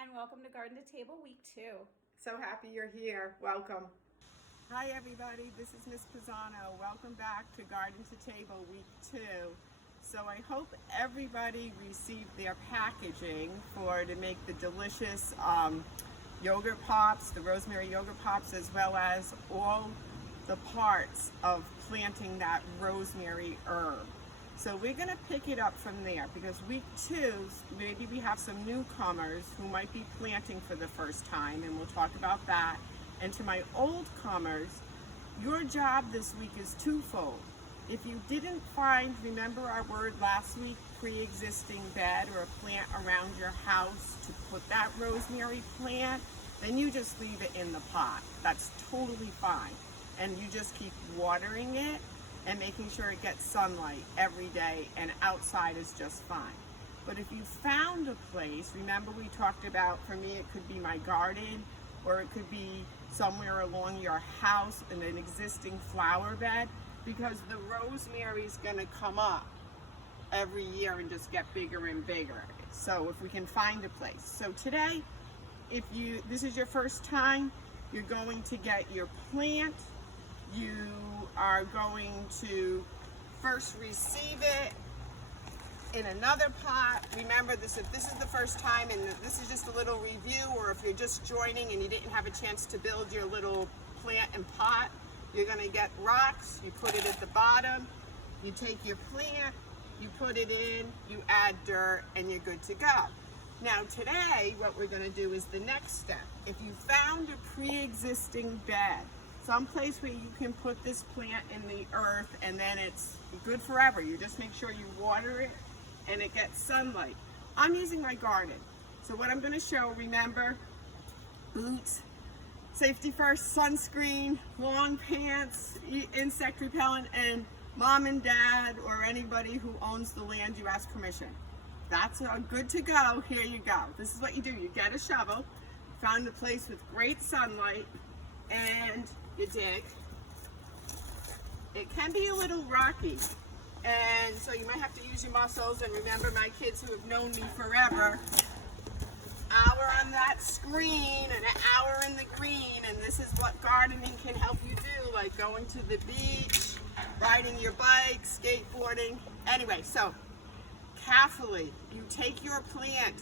and welcome to Garden to Table Week 2. So happy you're here. Welcome. Hi everybody, this is Miss Pisano. Welcome back to Garden to Table Week 2. So I hope everybody received their packaging to make the delicious yogurt pops, the rosemary yogurt pops, as well as all the parts of planting that rosemary herb. So we're going to pick it up from there because week 2, maybe we have some newcomers who might be planting for the first time, and we'll talk about that. And to my old comers, your job this week is twofold. If you didn't remember our word last week, pre-existing bed or a plant around your house to put that rosemary plant, then you just leave it in the pot. That's totally fine. And you just keep watering it and making sure it gets sunlight every day, and outside is just fine. But if you found a place, remember we talked about, for me it could be my garden, or it could be somewhere along your house in an existing flower bed, because the rosemary is going to come up every year and just get bigger and bigger. So if we can find a place. So today, if this is your first time, you're going to get your plant. You are going to first receive it in another pot. Remember this, if this is the first time and this is just a little review, or if you're just joining and you didn't have a chance to build your little plant and pot, you're going to get rocks, you put it at the bottom, you take your plant, you put it in, you add dirt, and you're good to go. Now today, what we're going to do is the next step. If you found a pre-existing bed, someplace where you can put this plant in the earth and then it's good forever. You just make sure you water it and it gets sunlight. I'm using my garden. So what I'm going to show, remember, boots, safety first, sunscreen, long pants, insect repellent, and mom and dad or anybody who owns the land, you ask permission. That's good to go. Here you go. This is what you do. You get a shovel, found a place with great sunlight, and you dig. It can be a little rocky, and so you might have to use your muscles. And remember, my kids who have known me forever, hour on that screen and an hour in the green, and this is what gardening can help you do, like going to the beach, riding your bike, skateboarding. Anyway, so carefully, you take your plant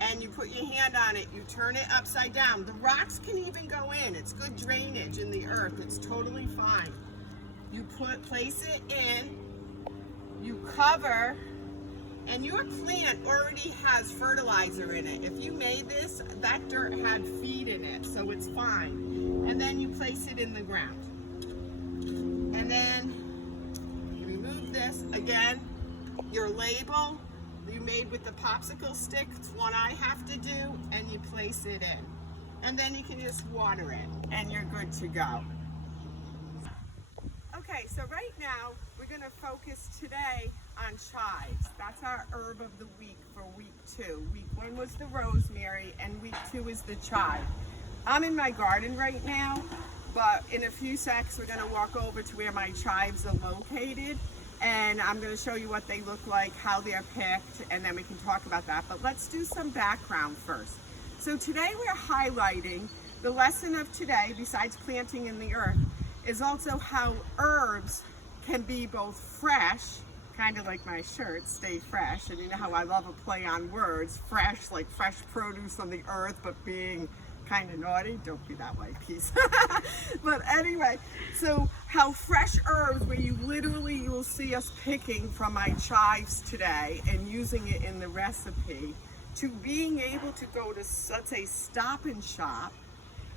and you put your hand on it, you turn it upside down. The rocks can even go in. It's good drainage in the earth. It's totally fine. You place it in, you cover, and your plant already has fertilizer in it. If you made this, that dirt had feed in it, so it's fine. And then you place it in the ground. And then you remove this. Again, your label you made with the popsicle stick, it's one I have to do, and you place it in. And then you can just water it, and you're good to go. Okay, so right now, we're gonna focus today on chives. That's our herb of the week for week 2. Week 1 was the rosemary, and week 2 is the chive. I'm in my garden right now, but in a few seconds, we're gonna walk over to where my chives are located, and I'm going to show you what they look like, how they're picked, and then we can talk about that. But let's do some background first. So today we're highlighting the lesson of today, besides planting in the earth, is also how herbs can be both fresh, kind of like my shirt, stay fresh, and you know how I love a play on words, fresh, like fresh produce on the earth, but being kind of naughty. Don't be that way, peace. But anyway, so how fresh herbs, where you will see us picking from my chives today and using it in the recipe, to being able to go to, let's say, Stop and Shop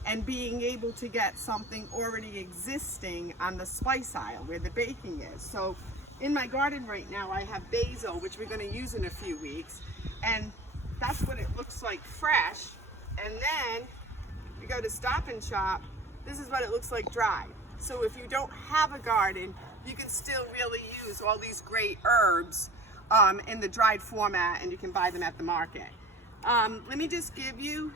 and being able to get something already existing on the spice aisle where the baking is. So in my garden right now, I have basil, which we're going to use in a few weeks, and that's what it looks like fresh. And then you go to Stop and Shop, this is what it looks like dry. So if you don't have a garden, you can still really use all these great herbs in the dried format, and you can buy them at the market. Let me just give you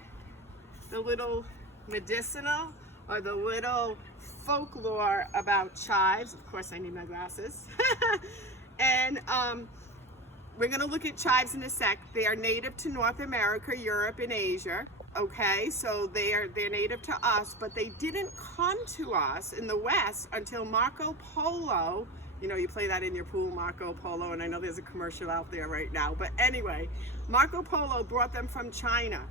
the little medicinal or the little folklore about chives. Of course, I need my glasses. And we're going to look at chives in a sec. They are native to North America, Europe, and Asia. Okay, so they're native to us, but they didn't come to us in the West until Marco Polo. You know, you play that in your pool, Marco Polo, and I know there's a commercial out there right now. But anyway, Marco Polo brought them from China,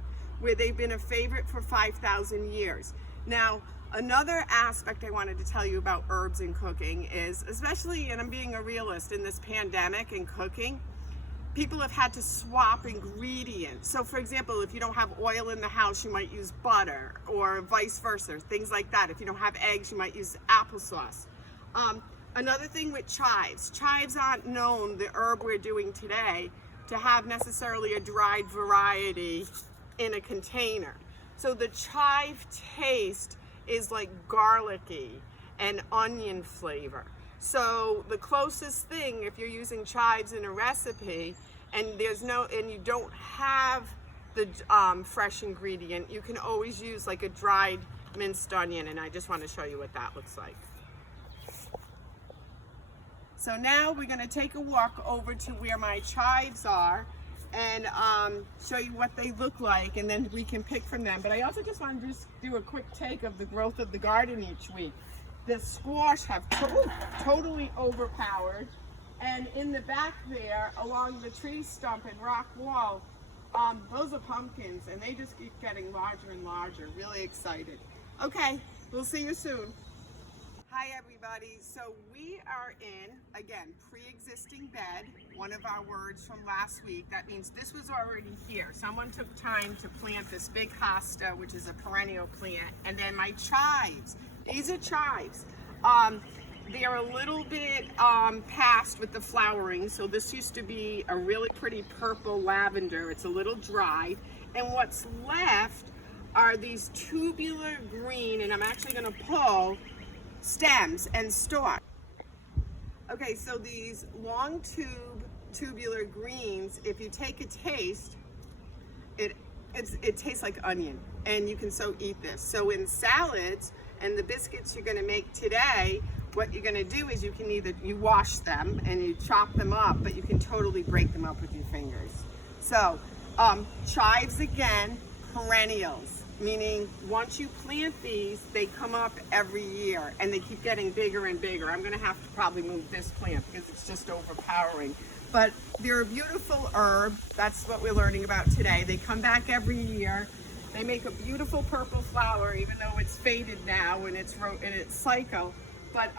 where they've been a favorite for 5,000 years. Now, another aspect I wanted to tell you about herbs in cooking is, especially, and I'm being a realist, in this pandemic and cooking, people have had to swap ingredients. So for example, if you don't have oil in the house, you might use butter, or vice versa, things like that. If you don't have eggs, you might use applesauce. Another thing with chives aren't known, the herb we're doing today, to have necessarily a dried variety in a container. So the chive taste is like garlicky and onion flavor. So the closest thing, if you're using chives in a recipe and you don't have the fresh ingredient, you can always use like a dried minced onion, and I just want to show you what that looks like. So now we're going to take a walk over to where my chives are and show you what they look like, and then we can pick from them. But I also just want to just do a quick take of the growth of the garden each week. The squash have totally overpowered, and in the back there along the tree stump and rock wall, those are pumpkins, and they just keep getting larger and larger. Really excited. Okay, we'll see you soon. Hi everybody, so we are in, again, pre-existing bed, one of our words from last week. That means this was already here. Someone took time to plant this big hosta, which is a perennial plant, and then my chives. These are chives. They're a little bit past with the flowering, so this used to be a really pretty purple lavender. It's a little dried, and what's left are these tubular green, and I'm actually going to pull stems and stalk. Okay, so these long tubular greens, if you take a taste, it tastes like onion, and you can so eat this. So in salads and the biscuits you're going to make today, what you're going to do is you wash them and you chop them up, but you can totally break them up with your fingers. So chives, again, perennials, meaning once you plant these, they come up every year and they keep getting bigger and bigger. I'm going to have to probably move this plant because it's just overpowering. But they're a beautiful herb. That's what we're learning about today. They come back every year. They make a beautiful purple flower, even though it's faded now in its cycle. But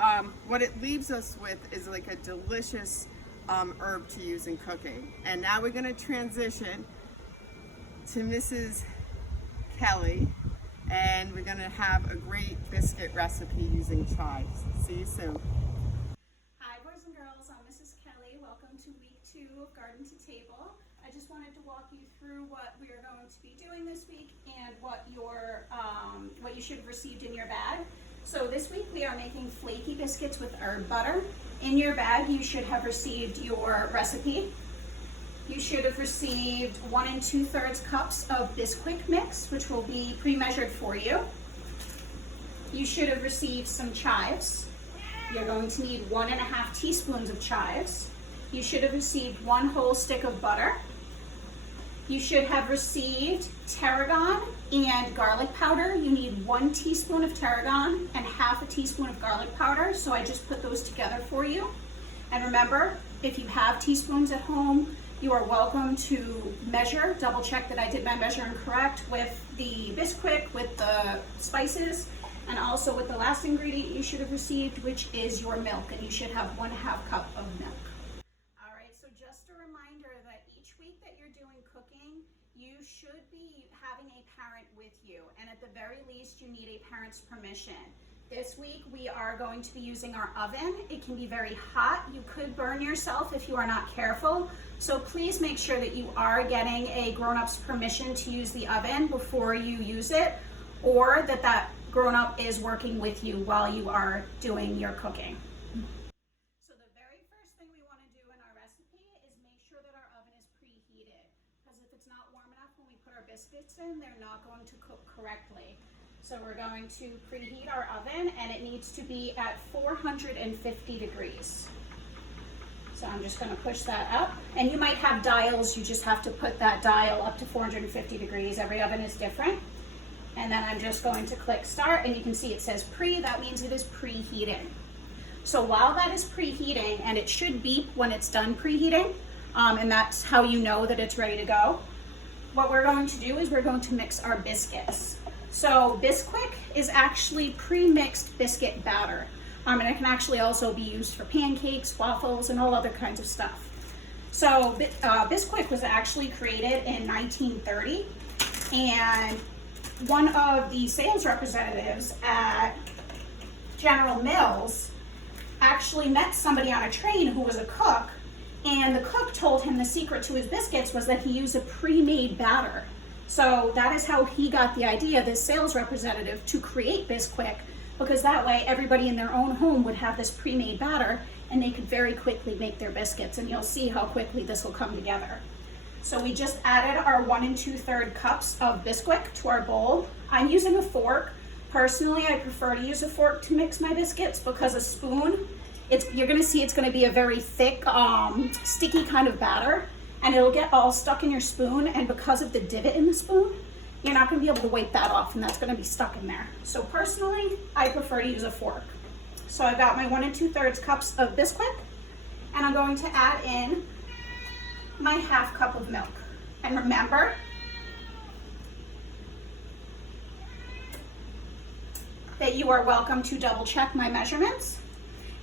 what it leaves us with is like a delicious herb to use in cooking. And now we're going to transition to Mrs. Kelly, and we're going to have a great biscuit recipe using chives. See you soon. Hi boys and girls, I'm Mrs. Kelly. Welcome to week 2 of Garden to Table. I just wanted to walk you through what we are going to be doing this week and what you should have received in your bag. So this week we are making flaky biscuits with herb butter. In your bag you should have received your recipe. You should have received 1 2/3 cups of Bisquick mix, which will be pre-measured for you. You should have received some chives. You're going to need 1½ teaspoons of chives. You should have received 1 whole stick of butter. You should have received tarragon and garlic powder. You need 1 teaspoon of tarragon and ½ teaspoon of garlic powder. So I just put those together for you. And remember, if you have teaspoons at home, you are welcome to measure, double check that I did my measuring correct with the Bisquick, with the spices, and also with the last ingredient you should have received, which is your milk, and you should have 1/2 cup of milk. All right, so just a reminder that each week that you're doing cooking, you should be having a parent with you, and at the very least, you need a parent's permission. This week we are going to be using our oven. It can be very hot. You could burn yourself if you are not careful. So please make sure that you are getting a grown-up's permission to use the oven before you use it, or that grown-up is working with you while you are doing your cooking. So the very first thing we want to do in our recipe is make sure that our oven is preheated, because if it's not warm enough when we put our biscuits in, they're not going to cook correctly. So we're going to preheat our oven, and it needs to be at 450 degrees. So I'm just gonna push that up. And you might have dials, you just have to put that dial up to 450 degrees. Every oven is different. And then I'm just going to click start, and you can see it says pre, that means it is preheating. So while that is preheating, and it should beep when it's done preheating, and that's how you know that it's ready to go, what we're going to do is we're going to mix our biscuits. So Bisquick is actually pre-mixed biscuit batter. And it can actually also be used for pancakes, waffles, and all other kinds of stuff. So Bisquick was actually created in 1930, and one of the sales representatives at General Mills actually met somebody on a train who was a cook, and the cook told him the secret to his biscuits was that he used a pre-made batter. So that is how he got the idea, this sales representative, to create Bisquick, because that way everybody in their own home would have this pre-made batter and they could very quickly make their biscuits, and you'll see how quickly this will come together. So we just added our 1 2/3 cups of Bisquick to our bowl. I'm using a fork. Personally, I prefer to use a fork to mix my biscuits because a spoon, you're gonna see it's gonna be a very thick, sticky kind of batter, and it'll get all stuck in your spoon, and because of the divot in the spoon, you're not gonna be able to wipe that off, and that's gonna be stuck in there. So personally, I prefer to use a fork. So I've got my 1 2/3 cups of Bisquick, and I'm going to add in my 1/2 cup of milk. And remember, that you are welcome to double check my measurements.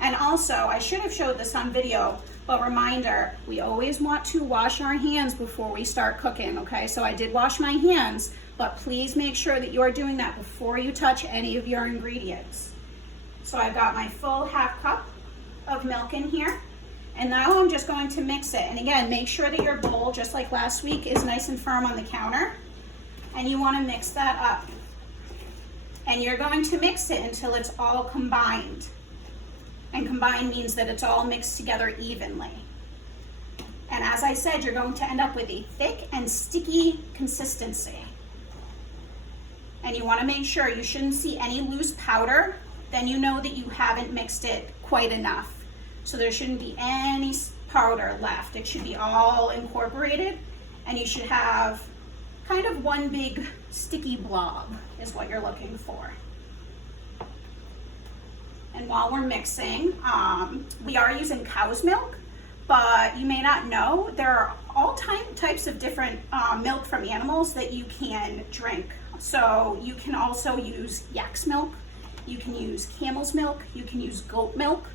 And also, I should have showed this on video, but reminder, we always want to wash our hands before we start cooking, okay? So I did wash my hands, but please make sure that you are doing that before you touch any of your ingredients. So I've got my full 1/2 cup of milk in here, and now I'm just going to mix it. And again, make sure that your bowl, just like last week, is nice and firm on the counter, and you want to mix that up. And you're going to mix it until it's all combined. And combined means that it's all mixed together evenly. And as I said, you're going to end up with a thick and sticky consistency. And you want to make sure you shouldn't see any loose powder, then you know that you haven't mixed it quite enough. So there shouldn't be any powder left. It should be all incorporated, and you should have kind of one big sticky blob is what you're looking for. And while we're mixing, we are using cow's milk, but you may not know there are all types of different milk from animals that you can drink. So you can also use yak's milk, you can use camel's milk, you can use goat milk.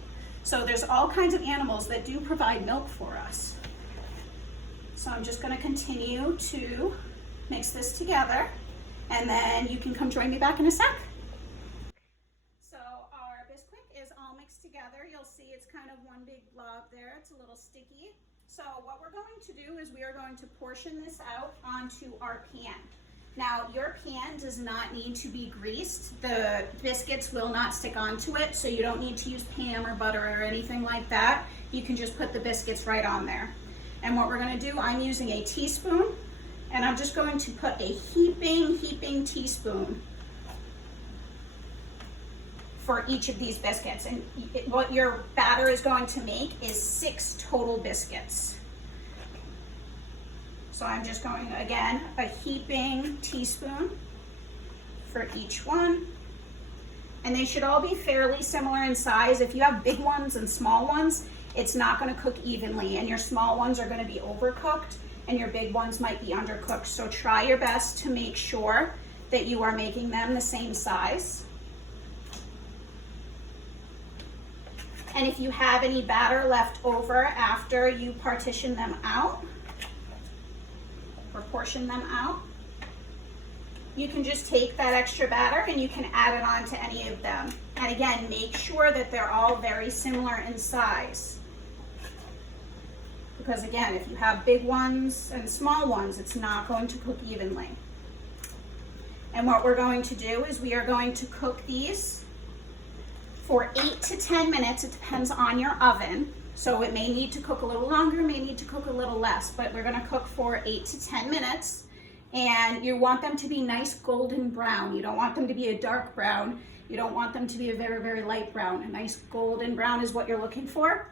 So there's all kinds of animals that do provide milk for us. So I'm just going to continue to mix this together, and then you can come join me back in a sec. So our Bisquick is all mixed together. You'll see it's kind of one big blob there. It's a little sticky. So what we're going to do is we are going to portion this out onto our pan. Now, your pan does not need to be greased. The biscuits will not stick onto it, so you don't need to use Pam or butter or anything like that. You can just put the biscuits right on there. And what we're gonna do, I'm using a teaspoon, and I'm just going to put a heaping teaspoon for each of these biscuits. And what your batter is going to make is 6 total biscuits. So I'm just going, again, a heaping teaspoon for each one. And they should all be fairly similar in size. If you have big ones and small ones, it's not gonna cook evenly, and your small ones are gonna be overcooked and your big ones might be undercooked. So try your best to make sure that you are making them the same size. And if you have any batter left over after you partition them out, or portion them out, you can just take that extra batter and you can add it on to any of them. And again, make sure that they're all very similar in size. Because again, if you have big ones and small ones, it's not going to cook evenly. And what we're going to do is we are going to cook these for 8 to 10 minutes. It depends on your oven. So it may need to cook a little longer, may need to cook a little less, but we're gonna cook for 8 to 10 minutes. And you want them to be nice golden brown. You don't want them to be a dark brown. You don't want them to be a very, very light brown. A nice golden brown is what you're looking for.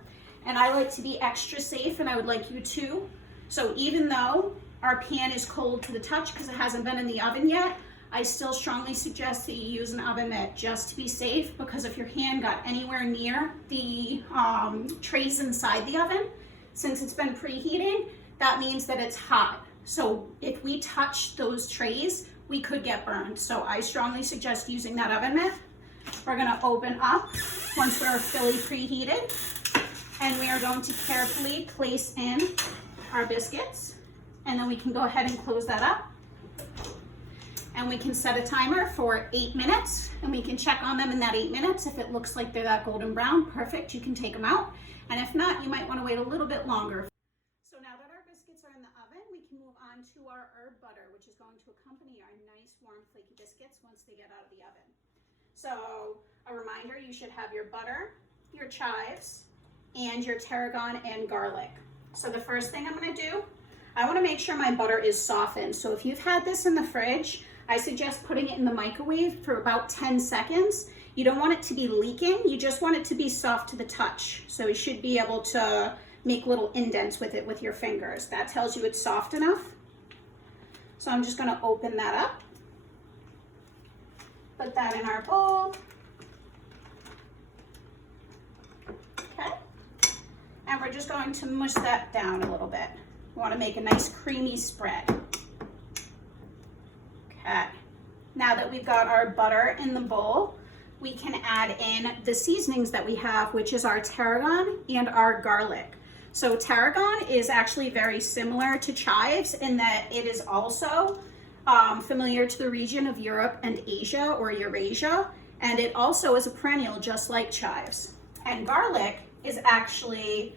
And I like to be extra safe, and I would like you to. So even though our pan is cold to the touch because it hasn't been in the oven yet, I still strongly suggest that you use an oven mitt just to be safe, because if your hand got anywhere near the trays inside the oven, since it's been preheating, that means that it's hot. So if we touch those trays, we could get burned. So I strongly suggest using that oven mitt. We're gonna open up once we're fully preheated, and we are going to carefully place in our biscuits, and then we can go ahead and close that up. And we can set a timer for 8 minutes, and we can check on them in that 8 minutes. If it looks like they're that golden brown, perfect, you can take them out. And if not, you might want to wait a little bit longer. So now that our biscuits are in the oven, we can move on to our herb butter, which is going to accompany our nice, warm, flaky biscuits once they get out of the oven. So a reminder, you should have your butter, your chives, and your tarragon and garlic. So the first thing I'm going to do, I want to make sure my butter is softened. So if you've had this in the fridge, I suggest putting it in the microwave for about 10 seconds. You don't want it to be leaking, you just want it to be soft to the touch. So you should be able to make little indents with it with your fingers. That tells you it's soft enough. So I'm just going to open that up. Put that in our bowl. Okay. And we're just going to mush that down a little bit. We want to make a nice creamy spread. Okay. Now that we've got our butter in the bowl, we can add in the seasonings that we have, which is our tarragon and our garlic. So tarragon is actually very similar to chives in that it is also familiar to the region of Europe and Asia, or Eurasia, and it also is a perennial just like chives. And garlic is actually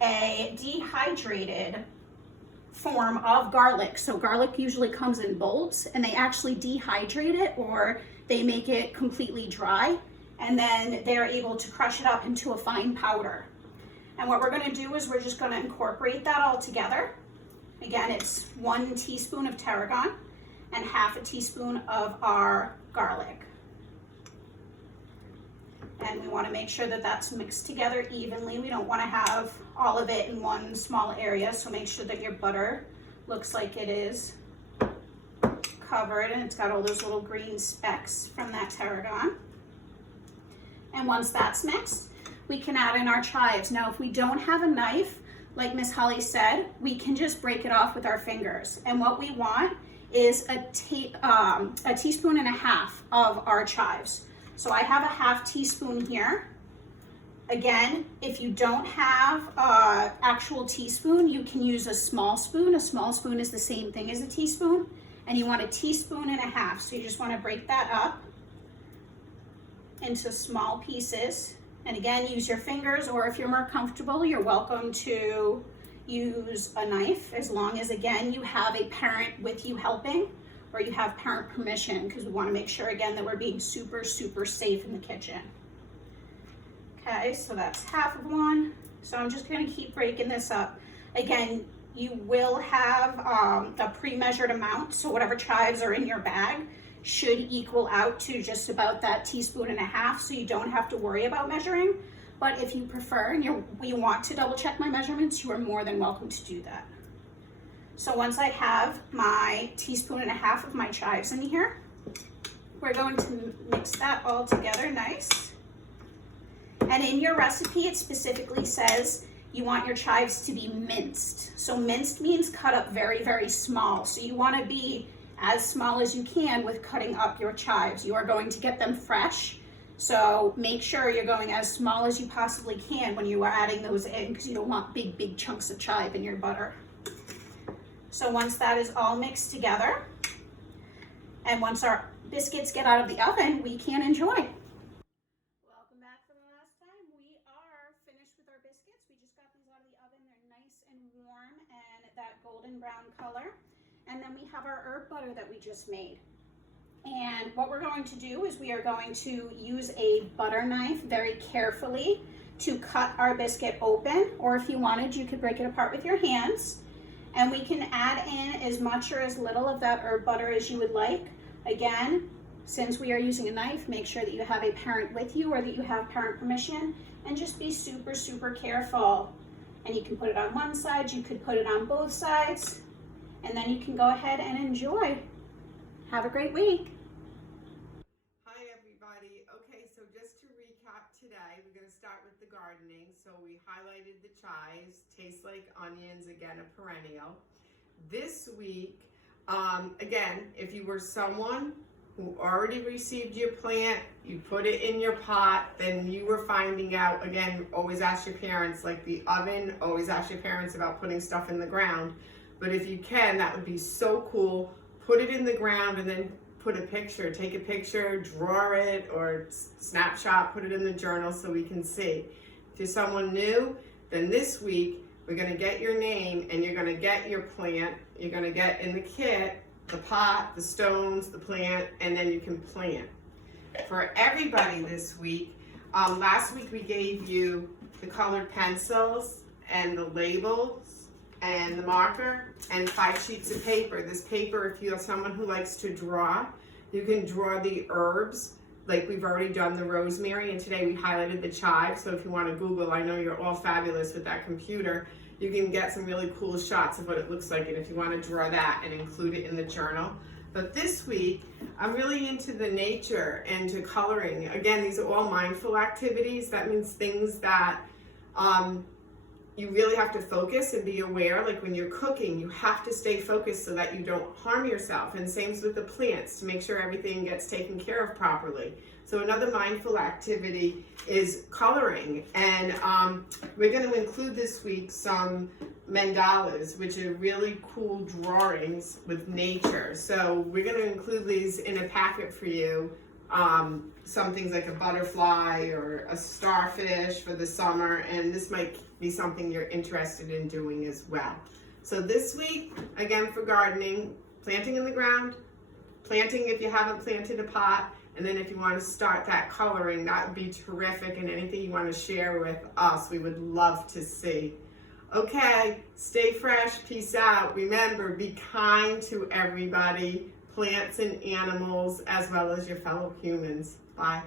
a dehydrated form of garlic. So garlic usually comes in bulbs, and they actually dehydrate it, or they make it completely dry, and then they're able to crush it up into a fine powder. And what we're going to do is we're just going to incorporate that all together. Again, it's 1 teaspoon of tarragon and half a teaspoon of our garlic. And we want to make sure that that's mixed together evenly. We don't want to have all of it in one small area, so make sure that your butter looks like it is covered and it's got all those little green specks from that tarragon. And once that's mixed, we can add in our chives. Now, if we don't have a knife, like Miss Holly said, we can just break it off with our fingers. And what we want is a teaspoon and a half of our chives. So I have a half teaspoon here. Again, if you don't have an actual teaspoon, you can use a small spoon. A small spoon is the same thing as a teaspoon. And you want a teaspoon and a half. So you just want to break that up into small pieces. And again, use your fingers, or if you're more comfortable, you're welcome to use a knife, as long as, again, you have a parent with you helping, or you have parent permission, because we want to make sure, again, that we're being super, super safe in the kitchen. Okay, so that's half of one. So I'm just going to keep breaking this up. Again, you will have a pre-measured amount, so whatever chives are in your bag should equal out to just about that teaspoon and a half, so you don't have to worry about measuring. But if you prefer and you want to double check my measurements, you are more than welcome to do that. So once I have my teaspoon and a half of my chives in here, we're going to mix that all together nice. And in your recipe, it specifically says you want your chives to be minced. So minced means cut up very, very small. So you want to be as small as you can with cutting up your chives. You are going to get them fresh. So make sure you're going as small as you possibly can when you are adding those in, because you don't want big, big chunks of chive in your butter. So once that is all mixed together, and once our biscuits get out of the oven, we can enjoy. Welcome back from the last time. We are finished with our biscuits. We just got these out of the oven. They're nice and warm and that golden brown color. And then we have our herb butter that we just made. And what we're going to do is we are going to use a butter knife very carefully to cut our biscuit open, or if you wanted, you could break it apart with your hands. And we can add in as much or as little of that herb butter as you would like. Again, since we are using a knife, make sure that you have a parent with you or that you have parent permission, and just be super, super careful. And you can put it on one side, you could put it on both sides, and then you can go ahead and enjoy. Have a great week. Hi everybody. Okay, so just to recap today, we're going to start with the gardening. So we highlighted the chives, taste like onions, again a perennial. This week, again, if you were someone who already received your plant, you put it in your pot, then you were finding out, again, always ask your parents, like the oven, always ask your parents about putting stuff in the ground. But if you can, that would be so cool. Put it in the ground and then put a picture, take a picture, draw it, or snapshot, put it in the journal so we can see. If you're someone new, then this week, we're gonna get your name and you're gonna get your plant. You're gonna get in the kit the pot, the stones, the plant, and then you can plant. For everybody this week, last week we gave you the colored pencils and the labels and the marker and 5 sheets of paper. This paper, if you're someone who likes to draw, you can draw the herbs, like we've already done the rosemary, and today we highlighted the chive. So if you want to Google, I know you're all fabulous with that computer, you can get some really cool shots of what it looks like, and if you want to draw that and include it in the journal. But this week, I'm really into the nature and to coloring. Again, these are all mindful activities. That means things that you really have to focus and be aware. Like when you're cooking, you have to stay focused so that you don't harm yourself. And same with the plants, to make sure everything gets taken care of properly. So another mindful activity is coloring. And we're going to include this week some mandalas, which are really cool drawings with nature. So we're going to include these in a packet for you. Some things like a butterfly or a starfish for the summer, and this might be something you're interested in doing as well. So this week, again for gardening, planting in the ground, planting if you haven't planted a pot, and then if you want to start that coloring, that would be terrific, and anything you want to share with us, we would love to see. Okay, stay fresh, peace out. Remember, be kind to everybody, plants and animals, as well as your fellow humans. Bye.